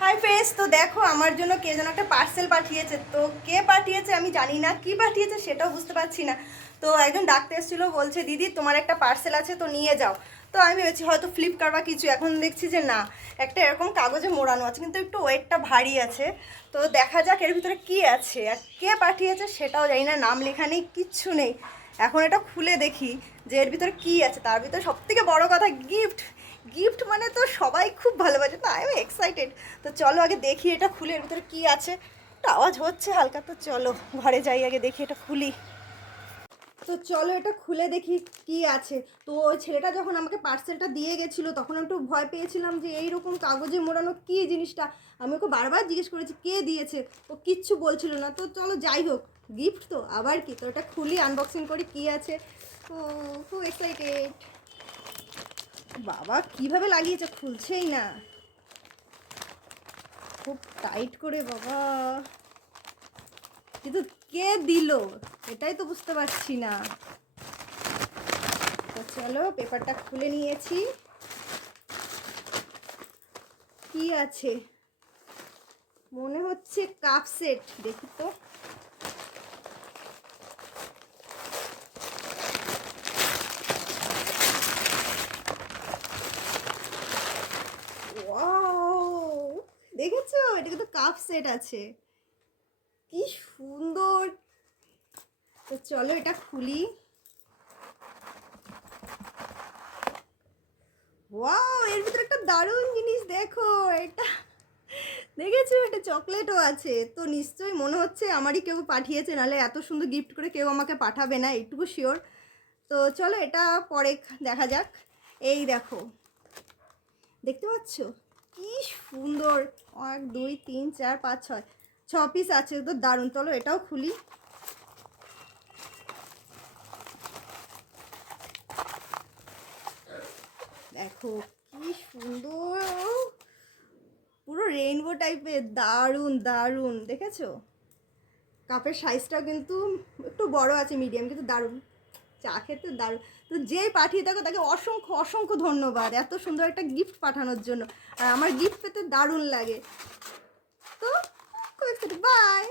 Hi friends তো দেখো, আমার জন্য কে যেন একটা পার্সেল পাঠিয়েছে। তো কে পাঠিয়েছে আমি জানি না, কি পাঠিয়েছে সেটাও বুঝতে পারছি না। তো একজন ডাক্তার এসেছিল, বলছে, দিদি, তোমার একটা পার্সেল আছে, তো নিয়ে যাও। তো আমি ভেবেছি, হয়তো ফ্লিপকার্ট বা কিছু। এখন দেখছি যে, না, একটা এরকম কাগজে মোড়ানো আছে, কিন্তু একটু ওয়েটটা ভারী আছে। তো দেখা যাক এর ভিতরে কি আছে আর কে পাঠিয়েছে সেটাও জানি না, নাম লেখা নেই, কিচ্ছু নেই। এখন এটা খুলে দেখি যে এর ভিতরে কি আছে। তার ভিতরে সব থেকে বড় কথা গিফট গিফট মানে তো সবাই খুব ভালোবাসে, তো আই এম এক্সাইটেড তো চলো আগে দেখি এটা খুলে, এর ভিতরে কি আছে। একটা আওয়াজ হচ্ছে হালকা, তো চলো ঘরে যাই, আগে দেখি এটা খুলি। তো চলো এটা খুলে দেখি কি আছে। তো ওই ছেলেটা যখন আমাকে পার্সেলটা দিয়ে গেছিল, তখন একটু ভয় পেয়েছিলাম যে এইরকম কাগজে মোড়ানো কী জিনিসটা? আমি ওকে বারবার জিজ্ঞেস করেছি, কে দিয়েছে? ও কিচ্ছু বলছিল না। তো চলো যাই হোক গিফট তো, আবার কি? তো এটা খুলি আনবক্সিং করি, কি আছে? ও খুব এক্সাইটেড বাবা, কীভাবে লাগিয়েছে? খুলছেই না। খুব টাইট করে, বাবা। কিন্তু কে দিল? এটাই তো বুঝতে পারছি না। তো চলো, পেপারটা খুলে নিয়েছি। কি আছে? মনে হচ্ছে কাপ সেট, দেখি তো ওয়াও দেখেছ? এটা কিন্তু কাপ সেট আছে। কি সুন্দর। তো চলো এটা খুলি। ওয়াও এর ভিতরে একটা দারুণ জিনিস দেখো, এটা। দেখেছ? এটা চকলেটও আছে। তো নিশ্চয়ই মনে হচ্ছে আমারই কেউ পাঠিয়েছে, নাহলে এত সুন্দর গিফট করে কেউ আমাকে পাঠাবে না, এইটুকু শিওর তো চলো এটা পরে দেখা যাক। এই দেখো, দেখতে পাচ্ছ? কি সুন্দর। এক, দুই, তিন, চার, পাঁচ, ছয়। ছ পিস আছে, তো দারুণ। চলো এটাও খুলি। দেখো কি সুন্দর। পুরো রেইনবো টাইপের দারুণ দারুণ। দেখেছ? কাপের সাইজটা কিন্তু একটু বড় আছে মিডিয়াম কিন্তু দারুণ। চা খেতে দারুণ। তো যেই পাঠিয়ে থাকো, তাকে অসংখ্য অসংখ্য ধন্যবাদ। এত সুন্দর একটা গিফট পাঠানোর জন্য। আর আমার গিফট পেতে দারুণ লাগে। তো বাই